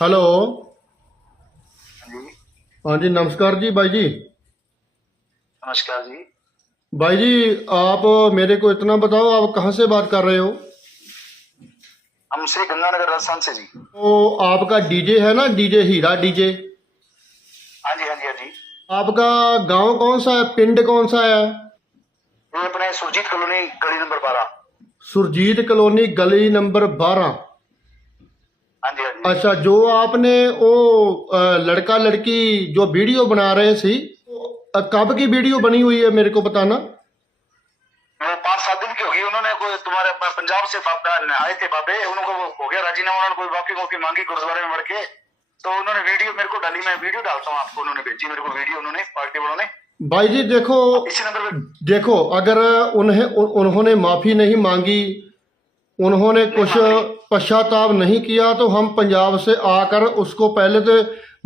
Hello. हाँ जी नमस्कार जी भाई जी। नमस्कार जी। भाई जी आप मेरे को इतना बताओ आप कहाँ से बात कर रहे हो? हम श्री गंगानगर राजस्थान से जी। तो आपका डीजे है ना डीजे हीरा डीजे? हाँ जी हाँ जी हाँ जी। आपका गाँव कौन सा है पिंड कौन सा है? ये अपने सुरजीत कॉलोनी गली नंबर बारह। सुरजीत कॉलोनी गली नंबर बारह। अच्छा जो आपने वो लड़का लड़की जो वीडियो बना रहे थे कब की वीडियो बनी हुई है मेरे को बताना? वो पाँच सात दिन की होगी उन्होंने कोई तुम्हारे पंजाब से आए थे बाबे उनको हो गया राजीनामा उन्होंने कोई माफ़ी माफ़ी मांगी गुरुद्वारे में बढ़ के तो उन्होंने वीडियो मेरे को डाली मैं वीडियो डालता हूँ आपको उन्होंने भेजी मेरे को वीडियो उन्होंने पार्टी वालों ने। भाई जी देखो देखो अगर उन्हें उन्होंने माफ़ी नहीं मांगी उन्होंने कुछ पश्चाताप नहीं किया तो हम पंजाब से आकर उसको पहले तो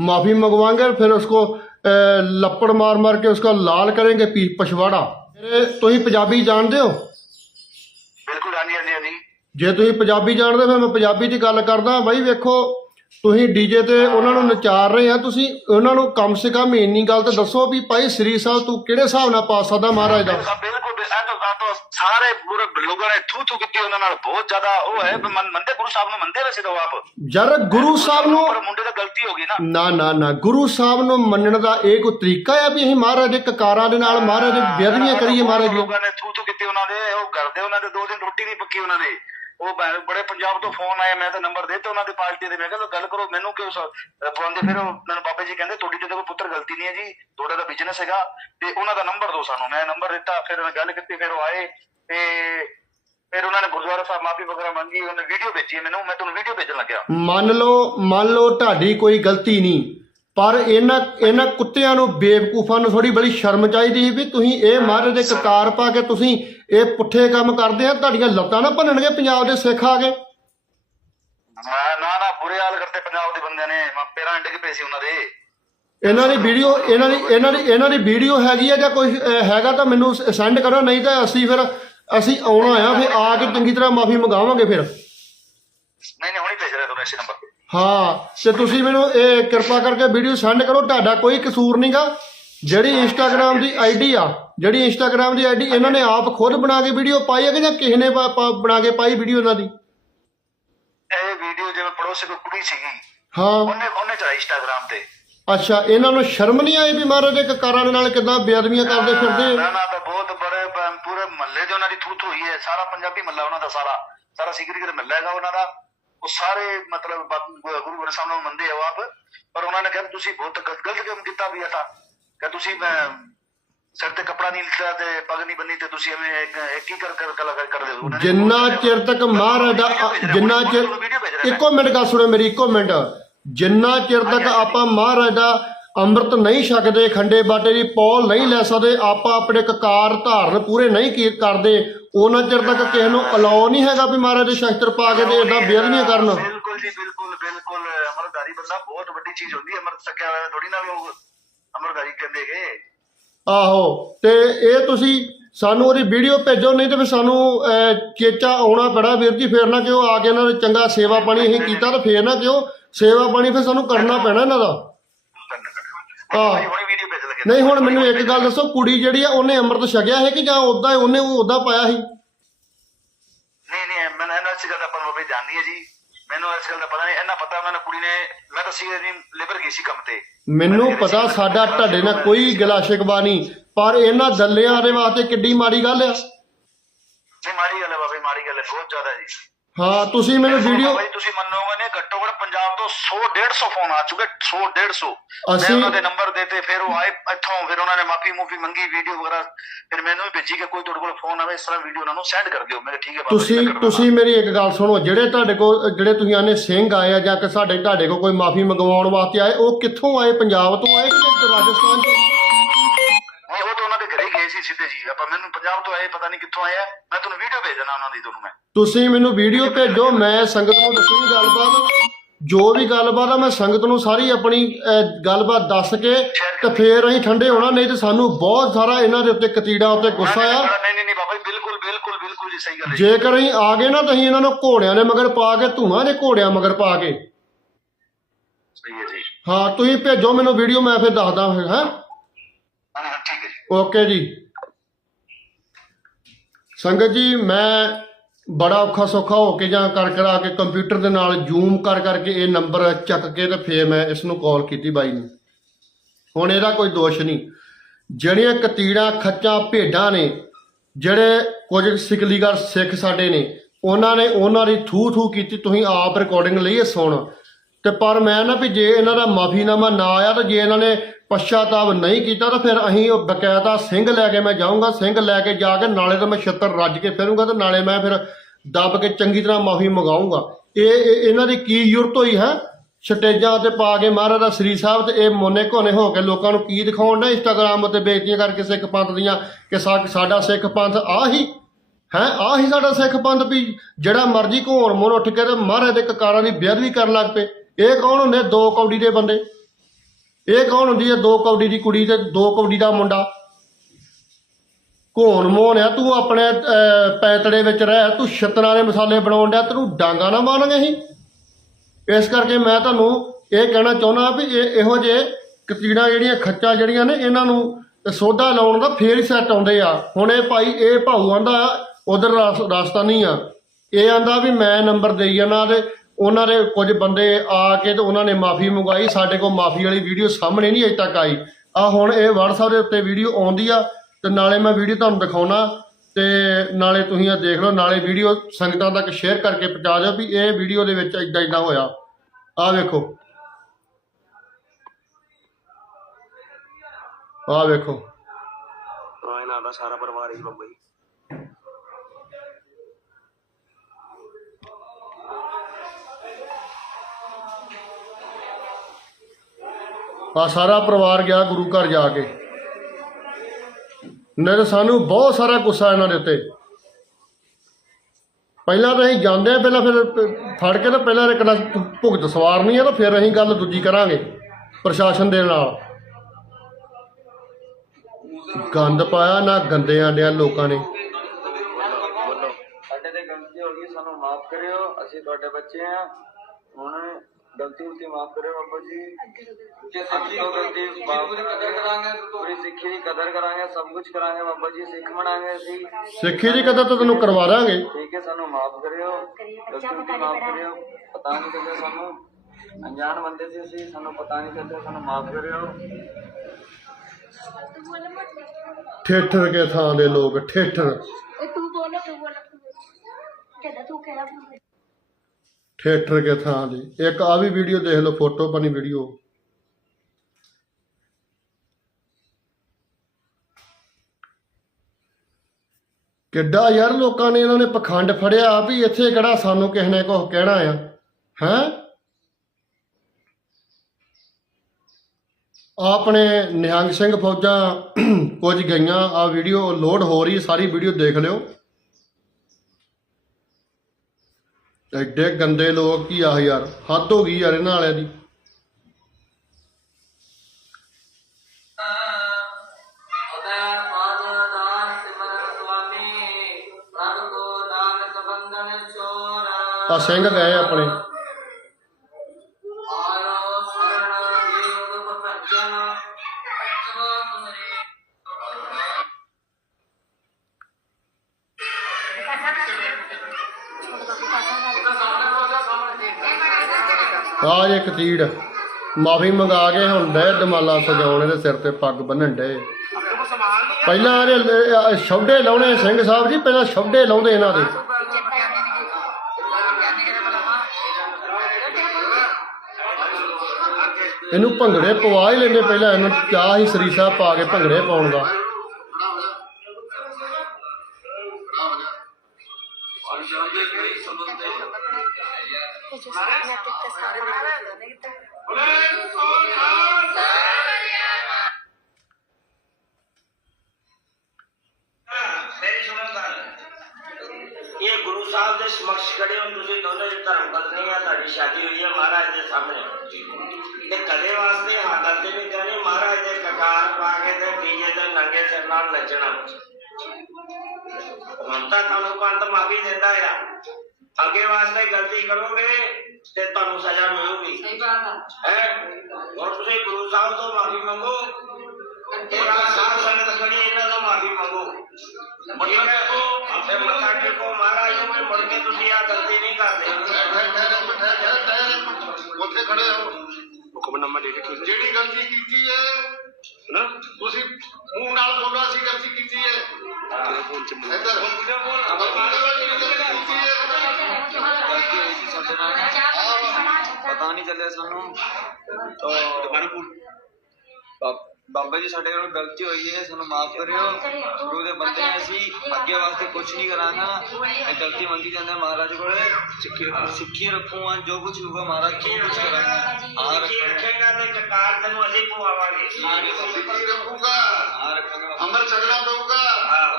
माफी मंगवाएंगे फिर उसको अ, लपड़ मार मार के उसका लाल करेंगे पी पछवाड़ा ਮੇਰੇ ਤੁਸੀਂ ਪੰਜਾਬੀ ਜਾਣਦੇ ਹੋ बिल्कुल हाँ जी हाँ जी हाँ जी ਜੇ ਤੁਸੀਂ ਪੰਜਾਬੀ ਜਾਣਦੇ ਫਿਰ ਮੈਂ ਪੰਜਾਬੀ 'ਚ ਗੱਲ ਕਰਦਾ ਬਾਈ ਵੇਖੋ ਤੁਸੀਂ ਡੀਜੇ ਤੇ ਉਹਨਾਂ ਨੂੰ ਨਚਾਰ ਰਹੇ ਆ ਤੁਸੀਂ ਉਹਨਾਂ ਨੂੰ ਕਮ ਸੇ ਕਮ ਇੰਨੀ ਗੱਲ ਤਾਂ ਦੱਸੋ ਵੀ ਭਾਈ ਸ੍ਰੀ ਸਾਹਿਬ ਤੂੰ ਕਿਹੜੇ ਹਿਸਾਬ ਨਾਲ ਪਾ ਸਕਦਾ ਮਹਾਰਾਜ ਦਾ ਇਹ ਤਾਂ ਤਾਂ ਸਾਰੇ ਪੂਰੇ ਲੋਕਾਂ ਨੇ ਥੂ ਥੂ ਕੀਤੀ ਉਹਨਾਂ ਨਾਲ ਬਹੁਤ ਜ਼ਿਆਦਾ ਉਹ ਹੈ ਮੰਨਦੇ ਗੁਰੂ ਸਾਹਿਬ ਨੂੰ ਮੰਨਦੇ ਵੈਸੇ ਤਾਂ ਆਪ। ਯਾਰ ਗੁਰੂ ਸਾਹਿਬ ਨੂੰ ਪਰ ਮੁੰਡੇ ਦਾ ਗਲਤੀ ਹੋ ਗਈ ਨਾ। ਨਾ ਨਾ ਨਾ ਗੁਰੂ ਸਾਹਿਬ ਨੂੰ ਮੰਨਣ ਦਾ ਇਹ ਕੋਈ ਤਰੀਕਾ ਹੈ ਵੀ ਅਸੀਂ ਮਹਾਰਾਜ ਦੇ ਕਕਾਰਾਂ ਦੇ ਨਾਲ ਮਹਾਰਾਜ ਦੇ ਬੇਅਦਬੀਆਂ ਕਰੀਏ ਮਹਾਰਾਜ ਲੋਕਾਂ ਨੇ ਥੂ ਥੂ ਕੀਤੀ ਉਹਨਾਂ ਦੇ ਉਹ ਕਰਦੇ ਉਹਨਾਂ ਦੇ ਦੋ ਦਿਨ ਰੋਟੀ ਨਹੀਂ ਪੱਕੀ ਉਹਨਾਂ ਦੇ। ਉਹ ਬੜੇ ਪੰਜਾਬ ਤੋਂ ਫੋਨ ਆਇਆ ਮੈਂ ਤਾਂ ਨੰਬਰ ਦੇ ਦਿੱਤਾ ਉਹਨਾਂ ਦੀ ਪਾਰਟੀ ਦੇ ਮੈਂ ਕਿਹਾ ਗੱਲ ਕਰੋ ਮੈਨੂੰ ਕਿਉਂ ਪਵਾਉਂਦੇ ਫਿਰ ਉਹ ਮੈਨੂੰ ਜੀ ਕਹਿੰਦੇ ਤੁਹਾਡੀ ਤੇ ਕੋਈ ਪੁੱਤਰ ਗਲਤੀ ਨਹੀਂ ਹੈ ਜੀ, ਤੁਹਾਡਾ ਤਾਂ ਬਿਜ਼ਨਸ ਹੈਗਾ ਤੇ ਉਹਨਾਂ ਦਾ ਨੰਬਰ ਦਿਓ ਸਾਨੂੰ। ਮੈਂ ਨੰਬਰ ਦਿੱਤਾ, ਫਿਰ ਉਹਨਾਂ ਗੱਲ ਕੀਤੀ, ਫਿਰ ਉਹ ਆਏ ਤੇ ਫਿਰ ਉਹਨਾਂ ਨੇ ਗੁਰਦੁਆਰਾ ਸਾਹਿਬ ਮਾਫੀ ਵਗੈਰਾ ਮੰਗੀ, ਉਹਨੇ ਵੀਡੀਓ ਭੇਜੀ ਮੈਨੂੰ, ਮੈਂ ਤੁਹਾਨੂੰ ਵੀਡੀਓ ਭੇਜਣ ਲੱਗਿਆ। ਮੰਨ ਲਓ ਮੰਨ ਲਓ ਤੁਹਾਡੀ ਕੋਈ ਗਲਤੀ ਨਹੀਂ, ਪਰ ਇਹਨਾਂ ਇਹਨਾਂ ਕੁੱਤਿਆਂ ਨੂੰ, ਬੇਵਕੂਫਾਂ ਨੂੰ ਥੋੜੀ ਬੜੀ ਸ਼ਰਮ ਚਾਹੀਦੀ ਸੀ ਵੀ ਤੁਸੀਂ ਇਹ ਮਹਾਰਾਜ ਦੇ ਕਕਾਰ ਪਾ ਕੇ ਤੁਸੀਂ ਇਹ ਪੁੱਠੇ ਕੰਮ ਕਰਦੇ ਆ, ਤੁਹਾਡੀਆਂ ਲੱਤਾਂ ਨਾ ਭੰਨਣਗੇ ਪੰਜਾਬ ਦੇ ਸਿੱਖ ਆ ਕੇ। ਨਾ ਨਾ ਬੁਰੇ ਹਾਲ ਕਰਤੇ ਪੰਜਾਬ ਦੇ ਬੰਦਿਆਂ ਨੇ। ਮੈਂ ਪੇਰਾਂ ਡਿੱਗ ਪਏ ਸੀ ਉਹਨਾਂ ਦੇ। ਇਹਨਾਂ ਦੀ ਵੀਡੀਓ ਇਹਨਾਂ ਦੀ ਇਹਨਾਂ ਦੀ ਇਹਨਾਂ ਦੀ ਵੀਡੀਓ ਹੈਗੀ ਆ ਜਾਂ ਕੋਈ ਅਹ, ਹੈਗਾ ਤਾਂ ਮੈਨੂੰ ਸੈਂਡ ਕਰੋ ਨਹੀਂ ਤਾਂ ਅਸੀਂ ਫਿਰ ਅਸੀਂ ਆਉਣਾ ਆ ਫਿਰ ਆ ਕੇ ਚੰਗੀ ਤਰ੍ਹਾਂ ਮਾਫੀ ਮੰਗਾਵਾਂਗੇ ਫਿਰ। ਨਹੀਂ ਨਹੀਂ ਹੁਣੀ ਭੇਜ ਰਿਹਾ ਤੁਹਾਨੂੰ ਇਸੇ ਨੰਬਰ ਤੇ। ਹਾਂ ਤੇ ਤੁਸੀਂ ਮੈਨੂੰ ਇਹ ਕਿਰਪਾ ਕਰਕੇ ਵੀਡੀਓ ਸੈਂਡ ਕਰੋ ਤੁਹਾਡਾ ਕੋਈ ਕਸੂਰ ਨਹੀਂਗਾ ਜਿਹੜੀ ਇੰਸਟਾਗ੍ਰam ਦੀ ਆਈਡੀ ਆ ਜਿਹੜੀ ਇੰਸਟਾਗ੍ਰam ਦੀ ਆਈਡੀ ਇਹਨਾਂ ਨੇ ਆਪ ਖੁਦ ਬਣਾ ਕੇ ਵੀਡੀਓ ਪਾਈ ਹੈ ਕਿ ਜਾਂ ਕਿਸੇ ਨੇ ਪਾ- ਪਾ- ਬਣਾ ਕੇ ਪਾਈ ਵੀਡੀਓ ਇਹਨਾਂ ਦੀ? ਇਹ ਵੀਡੀਓ ਜਿਵੇਂ ਪੜੋਸੀ ਕੋਈ ਕੁੜੀ ਸੀਗੀ ਹਾਂ। ਉਹਨੇ ਉਹਨੇ ਚਲਾਈ ਇੰਸਟਾਗ੍ਰਾਮ ਤੇ। ਅੱਛਾ ਇਹਨਾਂ ਨੂੰ ਸ਼ਰਮ ਨਹੀਂ ਆਈ ਵੀ ਮਹਾਰਾਜ ਦੇ ਕਕਾਰਾਂ ਦੇ ਨਾਲ ਕਿਦਾਂ ਬੇਅਦਬੀਆਂ ਕਰਦੇ ਫਿਰਦੇ ਨਾ ਨਾ ਤਾਂ ਬਹੁਤ ਬੜੇ ਬ- ਪੂਰੇ ਮਹੱਲੇ ਦੇ ਉਹਨਾਂ ਦੀ ਥੂ ਥੂ ਹੋਈ ਹੈ। ਸਾਰਾ ਪੰਜਾਬੀ ਮਹੱਲਾ ਉਹਨਾਂ ਦਾ ਸਾਰਾ। ਸਾਰਾ ਸਿਗਰੀ ਦੇ ਮਹੱਲਾ ਹੈਗਾ ਉਹਨਾਂ ਦਾ। ਉਹ ਸਾਰੇ ਮਤਲਬ ਬਾਪ- ਗੁਰੂ ਗ੍ਰੰਥ ਸਾਹਿਬ ਨੂੰ ਮੰਨਦੇ ਹੋ ਆਪ। ਪਰ ਉਹਨਾਂ ਨੇ ਕਿਹਾ ਵੀ ਤੁਸੀਂ ਬਹੁਤ ਗਲਤ ਗਲਤ ਕੰਮ ਕੀਤਾ ਵੀ ਤਾਂ। ਕਿ ਤੁਸੀਂ ਸਿਰ ਤੇ ਕਪੜਾ ਨਹੀਂ ਲਿਖਿਆ ਤੇ ਪੱਗ ਨਹੀਂ ਬੰਨੀ ਤੇ ਤੁਸੀਂ ਐਵੇਂ ਇੱਕ ਇੱਕ ਹੀ ਕਰ ਕਰ ਕਲਾਕਾਰ ਕਰਦੇ ਹੋ। ਜਿੰਨਾ ਚਿਰ ਤੱਕ ਮਹਾਰਾਜ ਦਾ ਜਿੰਨਾ ਚਿਰ ਇੱਕੋ ਮਿੰਟ ਗੱਲ ਸੁਣੋ ਮੇਰੀ ਇੱਕੋ ਮਿੰਟ। ਜਿੰਨਾ ਚਿਰ ਤੱਕ ਆਪਾਂ ਮਹਾਰਾਜ ਦਾ ਅੰਮ੍ਰਿਤ ਨਹੀਂ ਛਕਦੇ ਖੰਡੇ ਬਾਟੇ ਦੀ ਪੌਲ ਨਹੀਂ ਲੈ ਸਕਦੇ ਆਪਾਂ ਆਪਣੇ ਕਕਾਰ ਧਾਰਨ ਪੂਰੇ ਨਹੀਂ ਕੀ ਕਰਦੇ ਉਹਨਾਂ ਚਿਰ ਤੱਕ ਕਿਸੇ ਨੂੰ ਅਲਾਉ ਨਹੀਂ ਹੈਗਾ ਵੀ ਮਹਾਰਾਜ ਦੇ ਸ਼ਸਤਰ ਪਾ ਕੇ ਤੇ ਇਦਾਂ ਬੇਅਦਬੀਆਂ ਕਰਨ। ਬਿਲਕੁਲ ਜੀ ਬਿਲਕੁਲ ਬਿਲਕੁਲ। ਅਮਰਦਾਰੀ ਬੰਦਾ ਬਹੁਤ ਵੱਡੀ ਚੀਜ਼ ਹੁੰਦੀ ਹੈ ਅਮਰਤ ਸਕਿਆ ਹੋਇਆ ਥੋੜੀ ਨਾ ਲੋਕ ਅਮਰਦਾਰੀ ਕਹਿੰਦੇਗੇ ਆਹੋ, ਤੇ ਇਹ ਤੁਸੀਂ ਸਾਨੂੰ ਉਹਦੀ ਵੀਡੀਓ ਭੇਜੋ, ਨਹੀਂ ਤੇ ਫਿਰ ਸਾਨੂੰ ਚੇਚਾ ਆਉਣਾ ਪੈਣਾ ਵੀਰ ਜੀ, ਫੇਰ ਨਾ ਕਿਉਂ ਆ ਕੇ ਇਹਨਾਂ ਨੇ ਚੰਗਾ ਸੇਵਾ ਪਾਣੀ ਅਸੀਂ ਕੀਤਾ ਤਾਂ ਫੇਰ ਨਾ ਕਿਉਂ ਸੇਵਾ ਪਾਣੀ ਫਿਰ ਸਾਨੂੰ ਕਰਨਾ ਪੈਣਾ ਇਹਨਾਂ ਦਾ। ਹਾਂ। ਨਹੀਂ, ਹੁਣ ਮੈਨੂੰ ਇੱਕ ਗੱਲ ਦੱਸੋ, ਕੁੜੀ ਜਿਹੜੀ ਆ, ਉਹਨੇ ਅੰਮ੍ਰਿਤ ਛਕਿਆ ਹੈ ਕਿ ਜਾਂ ਉਦਾਂ ਉਹਨੇ ਉਦਾਂ ਪਾਇਆ ਸੀ? ਨਹੀਂ ਨਹੀਂ ਮੈਨੂੰ ਇਹਨਾਂ ਇਸ ਗੱਲ ਦਾ ਪਰ ਬਾਬੇ ਜਾਣਨੀ ਹੈ ਜੀ। ਮੈਨੂੰ ਇਸ ਗੱਲ ਦਾ ਪਤਾ ਨਹੀਂ ਇਹਨਾਂ ਪਤਾ ਉਹਨਾਂ ਨੇ ਕੁੜੀ ਨੇ ਮੈਂ ਤਾਂ ਸੀ ਜੀ ਲੇਬਰ ਗਈ ਸੀ ਕੰਮ ਤੇ। ਮੈਨੂੰ ਪਤਾ ਸਾਡਾ ਤੁਹਾਡੇ ਨਾਲ ਕੋਈ ਗਿਲਾ ਸ਼ਿਕਵਾ ਨਹੀਂ ਪਰ ਇਹਨਾਂ ਦੱਲਿਆਂ ਦੇ ਵਾਸਤੇ ਕਿੱਡੀ ਮਾੜੀ ਗੱਲ ਆ। ਨਹੀਂ ਮਾੜੀ ਗੱਲ ਹੈ ਬਾਬੇ ਮਾੜੀ ਗੱਲ ਹੈ ਬਹੁਤ ਜ਼ਿਆਦਾ ਜੀ। ਹਾਂ ਤੁਸੀਂ ਮੈਨੂੰ ਵੀਡੀਓ ਬਾਈ ਤੁਸੀਂ ਮੰਨੋਗੇ ਨੇ ਘੱਟੋ ਘੱਟ ਪੰਜਾਬ ਤੋਂ 100 150 ਫੋਨ ਆ ਚੁੱਕੇ 100 150 ਮੈਂ ਅਸੀਂ- ਉਹਨਾਂ ਦੇ ਨੰਬਰ ਦਿੱਤੇ ਫਿਰ ਉਹ ਆਏ ਇੱਥੋਂ ਫਿਰ ਉਹਨਾਂ ਨੇ ਮਾਫੀ ਮੂਫੀ ਮੰਗੀ ਵੀਡੀਓ ਵਗੈਰਾ। ਫਿਰ ਮੈਨੂੰ ਵੀ ਭੇਜੀ ਕਿ ਕੋਈ ਤੁਹਾਡੇ ਕੋਲ ਫੋਨ ਆਵੇ ਇਸ ਤਰ੍ਹਾਂ ਵੀਡੀਓ ਉਹਨਾਂ ਨੂੰ ਸੈਂਡ ਕਰ ਦਿਓ। ਮੈਂ ਕਿਹਾ ਠੀਕ ਹੈ ਤੁਸੀਂ। ਤੁਸੀਂ ਮੇਰੀ ਇੱਕ ਗੱਲ ਸੁਣੋ ਜਿਹੜੇ ਤੁਹਾਡੇ ਕੋਲ ਜਿਹੜੇ ਤੁਸੀਂ ਆਨੇ ਸਿੰਘ ਆਏ ਆ ਜਾਂ ਕਿ ਸਾਡੇ ਤੁਹਾਡੇ ਕੋਲ ਕੋਈ ਮਾਫੀ ਮੰਗਵਾਉਣ ਵਾਸਤੇ ਆਏ ਉਹ ਕਿੱਥੋਂ ਆਏ? ਪੰਜਾਬ ਤੋਂ ਆਏ ਕਿ ਰਾਜਸਥਾਨ ਤੋਂ? ਨਹੀਂ ਉਹ ਤਾਂ ਉਹਨਾਂ ਦੇ ਘਰੇ ਗਏ ਸੀ ਸਿੱਧੇ ਜੀ। ਪੰਜਾਬ ਤੋਂ ਆਏ ਪਤਾ ਨਹੀਂ ਕਿੱਥੋਂ ਆਏ ਆ। ਮੈਂ ਤੁਹਾਨੂੰ ਵੀਡੀਓ ਭੇਜ ਦੇਣਾ ਉਹਨਾਂ ਦੀ ਤੁਹਾਨੂੰ ਮੈਂ। ਤੁਸੀਂ ਮੈਨੂੰ ਵੀਡੀਓ ਭੇਜੋ ਮੈਂ ਸੰਗਤ ਨੂੰ ਦੱਸੂਗੀ ਗੱਲਬਾਤ ਜੋ ਵੀ ਗੱਲਬਾਤ ਆ ਮੈਂ ਸੰਗਤ ਨੂੰ ਸਾਰੀ ਆਪਣੀ ਗੱਲਬਾਤ ਦੱਸ ਕੇ ਤੇ ਫੇਰ ਅਸੀਂ ਠੰਡੇ ਹੋਣਾ ਨਹੀਂ ਤੇ ਸਾਨੂੰ ਬਹੁਤ ਸਾਰਾ ਇਹਨਾਂ ਦੇ ਉੱਤੇ ਕਤੀੜਾ ਉੱਤੇ ਗੁੱਸਾ ਆ। ਨਹੀਂ ਨਹੀਂ ਨਹੀਂ ਬਾਬਾ ਜੀ ਬਿਲਕੁਲ ਬਿਲਕੁਲ ਬਿਲਕੁਲ ਜੀ ਸਹੀ ਗੱਲ ਹੈ। ਜੇਕਰ ਅਸੀਂ ਆ ਗਏ ਨਾ ਤਾਂ ਅਸੀਂ ਇਹਨਾਂ ਨੂੰ ਘੋੜਿਆਂ ਦੇ ਮਗਰ ਪਾ ਕੇ ਧੂਆਂ ਦੇ ਘੋੜਿਆਂ ਮਗਰ ਪਾ ਕੇ। ਸਹੀ ਹੈ ਜੀ। ਹਾਂ ਤੁਸੀਂ ਭੇਜੋ ਮੈਨੂੰ ਵੀਡੀਓ ਮੈਂ ਫਿਰ ਦੱਸਦਾ ਫਿਰ ਹਾਂ? ਠੀਕ ਹੈ ਜੀ। ਓਕੇ ਜੀ। ਸੰਗਤ ਜੀ, ਮੈਂ ਬੜਾ ਔਖਾ ਸੌਖਾ ਹੋ ਕੇ ਜਾਂ ਕਰ ਕਰਾ ਕੇ ਕੰਪਿਊਟਰ ਦੇ ਨਾਲ ਜ਼ੂਮ ਕਰ ਕਰਕੇ ਇਹ ਨੰਬਰ ਚੱਕ ਕੇ ਤੇ ਫੇਰ ਮੈਂ ਇਸ ਨੂੰ ਕਾਲ ਕੀਤੀ ਬਾਈ ਨੂੰ। ਹੁਣ ਇਹਦਾ ਕੋਈ ਦੋਸ਼ ਨਹੀਂ। ਜਿਹੜੀਆਂ ਕਤੀੜਾਂ, ਖੱਚਾਂ, ਭੇਡਾਂ ਨੇ, ਜਿਹੜੇ ਕੁਝ ਸਿਕਲੀਗਰ ਸਿੱਖ ਸਾਡੇ ਨੇ, ਉਹਨਾਂ ਨੇ ਉਹਨਾਂ ਦੀ ਥੂ ਥੂ ਕੀਤੀ, ਤੁਸੀਂ ਆਪ ਰਿਕਾਰਡਿੰਗ ਲਈ ਇਹ ਸੁਣ। ਤੇ ਪਰ ਮੈਂ ਨਾ ਵੀ ਜੇ ਇਹਨਾਂ ਦਾ ਮਾਫੀਨਾਮਾ ਨਾ ਆਇਆ ਤਾਂ ਜੇ ਇਹਨਾਂ ਨੇ ਪਛਤਾਤਾਪ ਨਹੀਂ ਕੀਤਾ ਤਾਂ ਫਿਰ ਅਸੀਂ ਉਹ ਬਕਾਇਦਾ ਸਿੰਘ ਲੈ ਕੇ ਮੈਂ ਜਾਊਂਗਾ, ਸਿੰਘ ਲੈ ਕੇ ਜਾ ਕੇ ਨਾਲੇ ਤਾਂ ਮੈਂ ਛੱਤਰ ਰੱਜ ਕੇ ਫਿਰੂੰਗਾ ਤੇ ਨਾਲੇ ਮੈਂ ਫਿਰ ਦੱਬ ਕੇ ਚੰਗੀ ਤਰ੍ਹਾਂ ਮਾਫੀ ਮੰਗਾਉਂਗਾ ਇਹ ਇਹਨਾਂ ਦੀ ਕੀ ਜ਼ਰੂਰਤ ਹੋਈ ਹੈ? ਸਟੇਜਾਂ ਤੇ ਪਾ ਕੇ ਮਹਾਰਾਜ ਦਾ ਸ੍ਰੀ ਸਾਹਿਬ ਤੇ ਇਹ ਮੋਨੇ ਕੋਨੇ ਹੋ ਕੇ ਲੋਕਾਂ ਨੂੰ ਕੀ ਦਿਖਾਉਣ ਦਾ ਇੰਸਟਾਗ੍ਰਾਮ ਉੱਤੇ ਬੇਇੱਜ਼ਤੀਆਂ ਕਰਕੇ ਸਿੱਖ ਪੰਥ ਦੀਆਂ ਕਿ ਸਾਡਾ ਸਿੱਖ ਪੰਥ ਆ ਹੀ, ਹੈ, ਆ ਹੀ ਸਾਡਾ ਸਿੱਖ ਪੰਥ ਵੀ ਜਿਹੜਾ ਮਰਜ਼ੀ ਘੋਣ ਮੋਨ ਉੱਠ ਕੇ ਤੇ ਮਹਾਰਾਜ ਦੇ ਕਕਾਰਾਂ ਦੀ ਬੇਅਦਬੀ ਕਰਨ ਲੱਗ ਪਏ। ਇਹ ਕੌਣ ਹੁੰਦੇ? ਦੋ ਕੌਡੀ ਦੇ ਬੰਦੇ। ਇਹ ਕੌਣ ਹੁੰਦੀ ਹੈ? ਦੋ ਕੌਡੀ ਦੀ ਕੁੜੀ ਤੇ ਦੋ ਕੌਡੀ ਦਾ ਮੁੰਡਾ। ਘੋਣ ਮੋਨ ਆ, ਤੂੰ ਆਪਣੇ ਪੈਤੜੇ ਵਿੱਚ ਰਹਿ, ਤੂੰ ਛਤਰਾਂ ਦੇ ਮਸਾਲੇ ਬਣਾਉਣ ਡਿਆ, ਤੈਨੂੰ ਡਾਂਗਾ ਨਾ ਮਾਰਨਗੇ ਅਸੀਂ। ਇਸ ਕਰਕੇ ਮੈਂ ਤੁਹਾਨੂੰ ਇਹ ਕਹਿਣਾ ਚਾਹੁੰਦਾ ਵੀ ਇਹ ਇਹੋ ਜਿਹੇ ਕਤੀੜਾਂ ਜਿਹੜੀਆਂ ਖੱਚਾ ਜਿਹੜੀਆਂ ਨੇ, ਇਹਨਾਂ ਨੂੰ ਸੋਧਾ ਲਾਉਣ ਦਾ ਫੇਰ ਸੈੱਟ ਆਉਂਦੇ ਆ। ਹੁਣ ਇਹ ਭਾਈ, ਇਹ ਭਾਊ ਆਂਦਾ, ਉਧਰ ਰਾਸਤਾ ਨਹੀਂ ਆ। ਇਹ ਆਂਦਾ ਵੀ ਮੈਂ ਨੰਬਰ ਦੇਈ ਜਾਣਾ ਤੇ ਉਹਨਾਂ ਦੇ ਕੁਝ ਬੰਦੇ ਆ ਕੇ ਤੇ ਉਹਨਾਂ ਨੇ ਮਾਫੀ ਮੰਗਵਾਈ, ਸਾਡੇ ਕੋਲ ਮਾਫੀ ਵਾਲੀ ਵੀਡੀਓ ਸਾਹਮਣੇ ਨਹੀਂ ਅਜੇ ਤੱਕ ਆਈ। ਆ ਹੁਣ ਇਹ WhatsApp ਦੇ ਉੱਤੇ ਵੀਡੀਓ ਆਉਂਦੀ ਆ ਤੇ ਨਾਲੇ ਮੈਂ ਵੀਡੀਓ ਤੁਹਾਨੂੰ ਦਿਖਾਉਣਾ ਤੇ ਨਾਲੇ ਤੁਸੀਂ ਇਹ ਦੇਖ ਲਓ, ਨਾਲੇ ਵੀਡੀਓ ਸੰਗਤਾਂ ਤੱਕ ਸ਼ੇਅਰ ਕਰਕੇ ਪਹੁੰਚਾ ਦਿਓ ਵੀ ਇਹ ਵੀਡੀਓ ਦੇ ਵਿੱਚ ਇਦਾਂ ਇਦਾਂ ਹੋਇਆ। ਆ ਵੇਖੋ। ਆ ਵੇਖੋ। ਹਾਂ, ਇਹਨਾਂ ਦਾ ਸਾਰਾ ਪਰਿਵਾਰ ਹੀ ਬੰਬਈ ਆ ਸਾਰਾ ਪਰਿਵਾਰ ਗਿਆ ਗੁਰੂ ਘਰ ਜਾ ਕੇ। ਨਹੀਂ ਸਾਨੂੰ ਬਹੁਤ ਸਾਰਾ ਗੁੱਸਾ ਇਹਨਾਂ ਦੇ ਉੱਤੇ। ਪਹਿਲਾਂ ਤਾਂ ਅਸੀਂ ਜਾਂਦੇ ਆ ਪਹਿਲਾਂ ਫਿਰ ਫੜ ਕੇ ਤਾਂ ਪਹਿਲਾਂ ਇੱਕ ਨਾਲ ਭੁਗਤ ਸਵਾਰਨੀ ਆ ਤਾਂ ਫਿਰ ਅਸੀਂ ਗੱਲ ਦੂਜੀ ਕਰਾਂਗੇ ਪ੍ਰਸ਼ਾਸਨ ਦੇ ਨਾਲ। ਗੰਦ ਪਾਇਆ ਨਾ ਗੰਦੇ ਆਂਡਿਆਂ ਲੋਕਾਂ ਨੇ। ਸਾਡੇ ਤੇ ਗਲਤੀ ਹੋ ਗਈ, ਸਾਨੂੰ ਮਾਫ ਕਰਿਓ, ਅਸੀਂ ਤੁਹਾਡੇ ਬੱਚੇ ਆ ਹੁਣ ਗਲਤੀ ਸੀ ਮਾਫ ਕਰਿਓ ਬਾਬਾ ਜੀ। ਜੇ ਸੱਚੀ ਤੋਂ ਗਲਤੀ ਬਾਬੂ ਦੀ ਕਦਰ ਕਰਾਂਗੇ ਪੂਰੀ ਸਿੱਖੀ ਦੀ ਕਦਰ ਕਰਾਂਗੇ ਸਭ ਕੁਝ ਕਰਾਂਗੇ ਬਾਬਾ ਜੀ ਸਿੱਖ ਬਣਾਂਗੇ ਅਸੀਂ। ਸਿੱਖੀ ਦੀ ਕਦਰ ਤਾਂ ਤੈਨੂੰ ਕਰਵਾ ਦਾਂਗੇ। ਠੀਕ ਹੈ ਸਾਨੂੰ ਮਾਫ ਕਰਿਓ। ਗਲਤੀ ਦੀ ਮਾਫ ਕਰਿਓ। ਪਤਾ ਨਹੀਂ ਕਿੱਥੇ ਸਾਨੂੰ। ਅਣਜਾਣ ਬੰਦੇ ਸੀ ਅਸੀਂ ਸਾਨੂੰ ਪਤਾ ਨਹੀਂ ਕਿੱਥੇ ਸਾਨੂੰ ਮਾਫ ਕਰਿਓ। ਠੇਠਰ ਕੇ ਥਾਂ ਦੇ ਲੋਕ ਠੇਠਰ। ਤੂੰ ਬੋਲੋ ਤੂੰ ਬੋਲੋ। ਜਦੋਂ ਤੂੰ ਕਹਿ। कहना तू ਠੇਠਰ ਕੇ ਥਾਂ ਦੇ ਇੱਕ ਆ ਵੀ ਵੀਡੀਓ ਦੇਖ ਲਓ ਫੋਟੋ ਬਣੀ ਵੀਡੀਓ ਕਿੱਡਾ ਯਾਰ ਲੋਕਾਂ ਨੇ ਇਹਨਾਂ ਨੇ ਪਖੰਡ ਫੜਿਆ ਵੀ ਇੱਥੇ ਕਿਹੜਾ ਸਾਨੂੰ ਕਿਸੇ ਨੇ ਕੁਝ ਕਹਿਣਾ ਆ ਹੈ ਆਪਣੇ ਨਿਹੰਗ ਸਿੰਘ ਫੌਜਾਂ ਕੁਝ ਗਈਆਂ ਆ ਵੀਡੀਓ ਲੋਡ ਹੋ ਰਹੀ ਸਾਰੀ ਵੀਡੀਓ ਦੇਖ ਲਿਓ ਐਡੇ ਗੰਦੇ ਲੋਕ ਕੀ ਆ ਯਾਰ? ਹੱਦ ਹੋ ਗਈ ਯਾਰ ਇਹਨਾਂ ਵਾਲਿਆਂ ਦੀ। ਆ ਸਿੰਘ ਗਏ ਆਪਣੇ। ਆ ਜੇ ਕਤੀੜ ਮਾਫੀ ਮੰਗਾ ਕੇ ਹੁਣ ਡੇ ਦਮਾਲਾ ਸਜਾਉਣ ਦੇ ਸਿਰ ਤੇ ਪੱਗ ਬੰਨਣ ਡੇ ਪਹਿਲਾਂ ਇਹਦੇ ਸ਼ੌਡੇ ਲਾਉਣੇ ਸਿੰਘ ਸਾਹਿਬ ਜੀ, ਪਹਿਲਾਂ ਸ਼ੌਡੇ ਲਾਉਂਦੇ ਇਹਨਾਂ ਦੇ। ਇਹਨੂੰ ਭੰਗੜੇ ਪਵਾ ਹੀ ਲੈਂਦੇ, ਪਹਿਲਾਂ ਇਹਨੂੰ ਚਾਹ ਹੀ ਸ੍ਰੀ ਸਾਹਿਬ ਪਾ ਕੇ ਭੰਗੜੇ ਪਾਉਣ ਦਾ? ਮੇਰੀ ਸੁਣੋ ਗੱਲ ਇਹ ਗੁਰੂ ਸਾਹਿਬ ਦੇ ਸਮਕਸ਼ ਖੜੇ ਹੋ ਤੁਸੀਂ ਦੋਨੋਂ ਹੀ ਧਰਮ ਪਤਨੀ ਆ ਤੁਹਾਡੀ ਸ਼ਾਦੀ ਹੋਈ ਹੈ ਮਹਾਰਾਜ ਦੇ ਸਾਹਮਣੇ ਤੇ ਕਦੇ ਵਾਸਤੇ ਹਾਥਾਂ ਤੇ ਨਹੀਂ ਜਾਣੀ ਮਹਾਰਾਜ ਦੇ ਕਕਾਰ ਪਾ ਕੇ ਤੇ ਡੀਜੇ ਤੇ ਨੰਗੇ ਸਿਰ ਨਾਲ ਨੱਚਣਾ ਹੁਣ ਤਾਂ ਤੁਹਾਨੂੰ ਪੰਤ ਮਾਫੀ ਦਿੰਦਾ ਆ ਅੱਗੇ ਵਾਸਤੇ ਗਲਤੀ ਕਰੋਗੇ ਤੇ ਤੁਹਾਨੂੰ ਸਜ਼ਾ ਮਿਲੂਗੀ। ਸਹੀ ਬਾਤ ਆ। ਹੈ? ਹੁਣ ਤੁਸੀਂ ਗੁਰੂ ਸਾਹਿਬ ਤੋਂ ਮਾਫੀ ਮੰਗੋ। ਤੇਰਾ ਸਾਧ ਸੰਗਤ ਖੜੀ ਇਹਨਾਂ ਤੋਂ ਮਾਫੀ ਮੰਗੋ। ਮੁੰਡੇ ਕੋ ਆਪਣੇ ਮੱਥਾ ਟੇਕੋ ਮਹਾਰਾਜ ਨੂੰ ਕਿ ਮੁੜ ਕੇ ਤੁਸੀਂ ਆ ਗਲਤੀ ਨਹੀਂ ਕਰਦੇ। ਉੱਥੇ ਖੜੇ ਹੋ ਹੁਕਮਨਾਮਾ ਦੇ ਕੇ ਜਿਹੜੀ ਗਲਤੀ ਕੀਤੀ ਹੈ ਨਾ? ਤੁਸੀਂ ਮੂੰਹ ਨਾਲ ਬੋਲੋ ਅਸੀਂ ਗਲਤੀ ਕੀਤੀ ਹੈ। ਇੱਧਰ ਹੁਣ ਬੋਲ। ਗਲਤੀ ਪਤਾ ਨਹੀਂ ਚੱਲਿਆ ਸਾਨੂੰ। ਤਾਂ ਦੁਬਾਰਾ ਬੋਲ ਬਾ- ਬਾਬਾ ਜੀ ਸਾਡੇ ਨਾਲ ਗਲਤੀ ਹੋਈ ਹੈ ਸਾਨੂੰ ਮਾਫ ਕਰਿਓ। ਗੁਰੂ ਦੇ ਬੰਦੇ ਹਾਂ ਅਸੀਂ ਅੱਗੇ ਵਾਸਤੇ ਕੁਝ ਨਹੀਂ ਕਰਾਂਗਾ। ਇਹ ਗਲਤੀ ਮੰਗੀ ਜਾਂਦੇ ਹਾਂ ਮਹਾਰਾਜ ਕੋਲੇ। ਸਿੱਖੀ ਸਿੱਖੀ ਰੱਖੂਗਾ ਜੋ ਕੁਝ ਹੋਊਗਾ ਮਹਾਰਾਜ ਜੋ ਕੁਝ ਕਰਾਂਗਾ। ਹਾਂ ਕੀ ਰੱਖਾਂਗੇ। ਰੱਖੇਗਾ ਤੇ ਕਕਾਰ ਤੈਨੂੰ ਅਸੀਂ ਪਵਾਵਾਂਗੇ ਸਿੱਖੀ ਰੱਖੂਗਾ। ਹਾਂ ਰੱਖਾਂਗਾ। ਅੰਮ੍ਰਿਤ ਛਕਣਾ ਪਊਗਾ।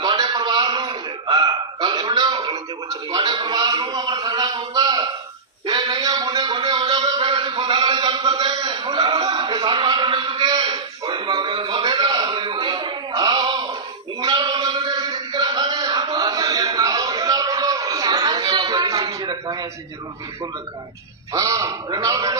ਤੁਹਾਡੇ ਪਰਿਵਾਰ ਨੂੰ। ਹਾਂ। ਗੱਲ ਸੁਣ ਲਿਓ। ਤੁਹਾਡੇ ਪਰਿਵਾਰ ਨੂੰ ਅੰਮ੍ਰਿਤ ਛਕਣਾ ਪਊਗਾ। ਇਹ ਨਹੀਂ ਆ ਮੁੰਡੇ ਖੁੰਡੇ ਹੋ ਜਾਵੇ ਫਿਰ ਅਸੀਂ ਖੁਦਾ ਵਾਲੀ ਚਾਲੂ ਕਰ ਦੇਂਗੇ ਇਹ ਸਾਨੂੰ ਆਰਡਰ ਮਿਲ ਚੁੱਕੇ ਦਾ ਆਓ ਮੂੰਹ ਨਾਲ ਬੋਲਣ ਦੇ ਅਸੀਂ ਜ਼ਿਕਰ ਰੱਖਾਂਗੇ ਆਓ ਮੂੰਹ ਨਾਲ ਬੋਲੋ। ਸਿੱਖੀ ਰੱਖਾਂਗੇ ਅਸੀਂ ਜ਼ਰੂਰ ਬਿਲਕੁਲ ਰੱਖਾਂਗੇ। ਹਾਂ ਮੂੰਹ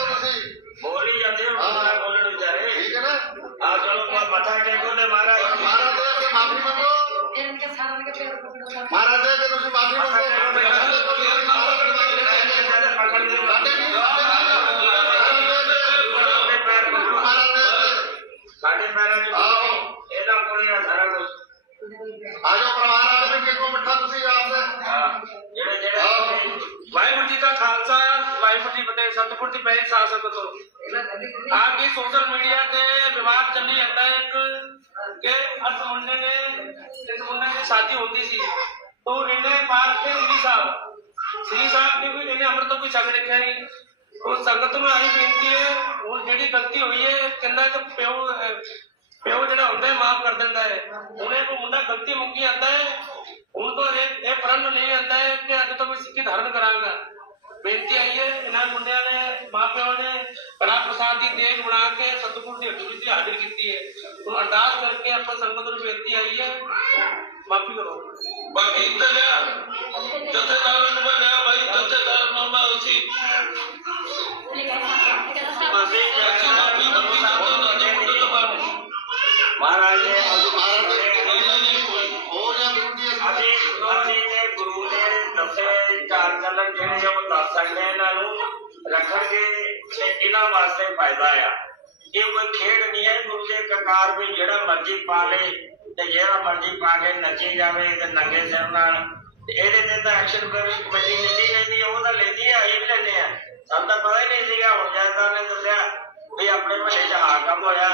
ਵਾਹਿਗੁਰੂ ਜੀ ਫਤਿਹ ਸਤਿਗੁਰ ਦੀ ਪਹਿਲੀ ਸਾਧ ਸੰਗਤ ਤੋਂ ਆਪ ਕੀ ਸੋਸ਼ਲ ਮੀਡੀਆ ਤੇ ਵਿਵਾਦ ਚੱਲੀ ਜਾਂਦਾ ਹੈ ਇੱਕ ਕਿ ਅਸ ਮੁੰਡੇ ਨੇ ਇਸ ਮੁੰਡੇ ਦੀ ਸ਼ਾਦੀ ਹੁੰਦੀ ਸੀ तो ਇਹਨੇ ਬਾਹਰ ਕੇ ਸ੍ਰੀ ਸਾਹਿਬ ਸ੍ਰੀ ਸਾਹਿਬ ਨੇ ਵੀ ਇਹਨੇ ਅੰਮ੍ਰਿਤ ਤੋਂ ਕੋਈ ਛਕ ਰੱਖਿਆ ਨਹੀਂ ਉਹ ਸੰਗਤ ਨੂੰ ਆਹੀ ਬੇਨਤੀ ਹੈ ਹੁਣ ਜਿਹੜੀ ਗਲਤੀ ਹੋਈ ਹੈ ਕਹਿੰਦਾ ਕਿ ਪਿਓ ਅਹ, ਪਿਓ ਜਿਹੜਾ ਹੁੰਦਾ ਹੈ ਮਾਫ ਕਰ ਦਿੰਦਾ ਹੈ ਉਹਨੇ ਕੋ ਮੁੰਡਾ ਗਲਤੀ ਮੁੱਕੀ ਜਾਂਦਾ ਹੈ ਹੁਣ ਤੋਂ ਇਹ ਇਹ ਪ੍ਰਣ ਨਹੀਂ ਆਉਂਦਾ ਹੈ ਕਿ ਅੱਜ ਤੋਂ ਮੈਂ ਸਿੱਖੀ ਧਾਰਨ ਕਰਾਂਗਾ ਬੇਨਤੀ ਆਈ ਹੈ ਇਹਨਾਂ ਮੁੰਡਿਆਂ ਨੇ ਮਾਪਿਆਂ ਨੇ ਕੜਾ ਦੇਸ਼ ਬਣਾ ਕੇ ਸਤਿਗੁਰ ਦੀ ਹਜ਼ੂਰੀ 'ਚ ਹਾਜ਼ਰ ਕੀਤੀ ਹੈ। ਹੁਣ ਅਰਦਾਸ ਕਰਕੇ ਆਪਾਂ ਸੰਗਤ ਨੂੰ ਬੇਨਤੀ ਆਈ ਹੈ, ਮਾਫੀ ਕਰੋ। ਬਾਕੀ ਚੱਲਿਆ ਨੂੰ ਬਣਿਆ ਵਾਸਤੇ ਫਾਇਦਾ ਆ। ਇਹ ਕੋਈ ਖੇਡ ਨਹੀਂ ਹੈ ਦੇ ਕਕਾਰ ਵੀ ਜਿਹੜਾ ਮਰਜ਼ੀ ਪਾ ਲੇ ਤੇ ਜਿਹੜਾ ਮਰਜ਼ੀ ਪਾ ਕੇ ਨੱਚੀ ਜਾਵੇ ਤੇ ਨੰਗੇ ਸਿਰ ਨਾਲ। ਤੇ ਇਹਦੇ ਤੇ ਤਾਂ ਐਕਸ਼ਨ ਕਰੀ ਕਮੇਟੀ ਲੈਂਦੀ ਲੈਂਦੀ ਆ, ਉਹ ਤਾਂ ਲੈਂਦੀ ਆ ਅਸੀਂ ਵੀ ਲੈਂਦੇ ਆ। ਸਾਨੂੰ ਤਾਂ ਪਤਾ ਹੀ ਨਹੀਂ ਸੀਗਾ ਹੁਣ ਜੈਸਾ ਨੇ ਦੱਸਿਆ ਵੀ ਆਪਣੇ ਮਹੱਲੇ 'ਚ ਆਹ ਕੰਮ ਹੋਇਆ।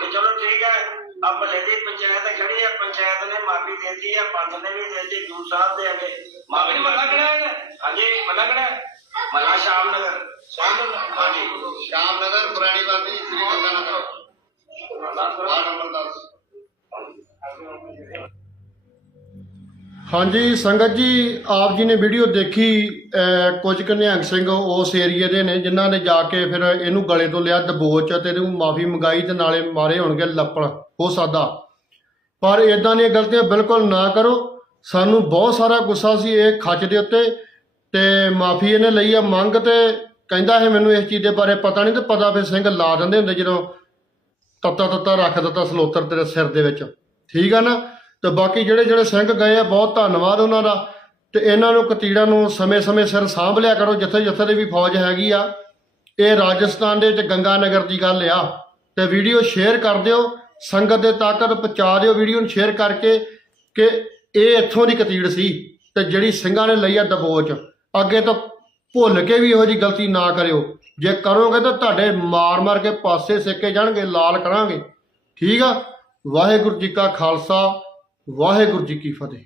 ਤੇ ਚਲੋ ਠੀਕ ਹੈ ਆ ਮਹੱਲੇ ਦੀ ਪੰਚਾਇਤ ਖੜੀ ਹੈ ਪੰਚਾਇਤ ਨੇ ਮਾਫੀ ਦਿੱਤੀ ਹੈ ਪੰਥ ਨੇ ਵੀ ਦਿੱਤੀ ਗੁਰੂ ਸਾਹਿਬ ਦੇ ਅੱਗੇ। ਮਾਫੀ ਨਹੀਂ ਮੱਲਾ ਕਿਹੜਾ ਹੈ? ਹਾਂਜੀ। ਮੱਲਾ ਕਿਹੜਾ ਮੱਲਾ ਸ਼ਾਮ ਨਗਰ। ਸ਼ਾਮ ਹਾਂਜੀ ਸ਼ਾਮ ਨਗਰ ਪੁਰਾਣੀ ਬਾਤੀ ਸ੍ਰੀ ਗੰਗਾ ਨਗਰ ਵਾਰਡ ਨੰਬਰ 10 ਹਾਂਜੀ, ਸੰਗਤ ਜੀ, ਆਪ ਜੀ ਨੇ ਵੀਡੀਓ ਦੇਖੀ ਕੁਝ ਕੁ ਸਿੰਘ ਉਸ ਏਰੀਏ ਦੇ ਨੇ, ਜਿਨ੍ਹਾਂ ਨੇ ਜਾ ਕੇ ਫਿਰ ਇਹਨੂੰ ਗਲੇ ਤੋਂ ਲਿਆ ਦਬੋਚ ਤੇ ਇਹਨੂੰ ਮਾਫੀ ਮੰਗਾਈ ਤੇ ਨਾਲੇ ਮਾਰੇ ਹੋਣਗੇ ਲੱਪੜ ਹੋ ਸਕਦਾ। ਪਰ ਇਦਾਂ ਦੀਆਂ ਗਲਤੀਆਂ ਬਿਲਕੁਲ ਨਾ ਕਰੋ। ਸਾਨੂੰ ਬਹੁਤ ਸਾਰਾ ਗੁੱਸਾ ਸੀ ਇਹ ਖੱਚ ਦੇ ਉੱਤੇ ਤੇ ਮਾਫੀ ਇਹਨੇ ਲਈ ਆ ਮੰਗ ਤੇ ਕਹਿੰਦਾ ਇਹ ਮੈਨੂੰ ਇਸ ਚੀਜ਼ ਦੇ ਬਾਰੇ ਪਤਾ ਨਹੀਂ ਤੇ ਪਤਾ ਫਿਰ ਸਿੰਘ ਲਾ ਦਿੰਦੇ ਹੁੰਦੇ ਜਦੋਂ ਤੱਤਾ ਤੱਤਾ ਰੱਖ ਦਿੱਤਾ ਸਲੋਤਰ ਤੇਰੇ ਸਿਰ ਦੇ ਵਿੱਚ। ਠੀਕ ਆ ਨਾ? ਤੇ ਬਾਕੀ ਜਿਹੜੇ ਜਿਹੜੇ ਸਿੰਘ ਗਏ ਆ, ਬਹੁਤ ਧੰਨਵਾਦ ਉਹਨਾਂ ਦਾ। ਤੇ ਇਹਨਾਂ ਨੂੰ ਕਤੀੜਾਂ ਨੂੰ ਸਮੇਂ-ਸਮੇਂ ਸਿਰ ਸਾਂਭ ਲਿਆ ਕਰੋ, ਜਿੱਥੇ ਜਿੱਥੇ ਦੀ ਵੀ ਫੌਜ ਹੈਗੀ ਆ। ਇਹ ਰਾਜਸਥਾਨ ਦੇ ਵਿੱਚ ਗੰਗਾ ਨਗਰ ਦੀ ਗੱਲ ਆ। ਤੇ ਵੀਡੀਓ ਸ਼ੇਅਰ ਕਰ ਦਿਓ, ਸੰਗਤ ਦੇ ਤਾਕਤ ਪਹੁੰਚਾ ਦਿਓ ਵੀਡੀਓ ਨੂੰ ਸ਼ੇਅਰ ਕਰਕੇ ਕਿ ਇਹ ਇੱਥੋਂ ਦੀ ਕਤੀੜ ਸੀ ਤੇ ਜਿਹੜੀ ਸਿੰਘਾਂ ਨੇ ਲਈ ਆ ਦਬੋਚ। ਅੱਗੇ ਤੋਂ ਭੁੱਲ ਕੇ ਵੀ ਇਹੋ ਜੀ ਗਲਤੀ ਨਾ ਕਰਿਓ। ਜੇ ਕਰੋਗੇ ਤਾਂ ਤੁਹਾਡੇ ਮਾਰ-ਮਾਰ ਕੇ ਪਾਸੇ ਸੇਕੇ ਜਾਣਗੇ, ਲਾਲ ਕਰਾਂਗੇ। ਠੀਕ ਆ? ਵਾਹਿਗੁਰੂ ਜੀ ਕਾ ਖਾਲਸਾ, ਵਾਹਿਗੁਰੂ ਜੀ ਕੀ ਫਤਿਹ।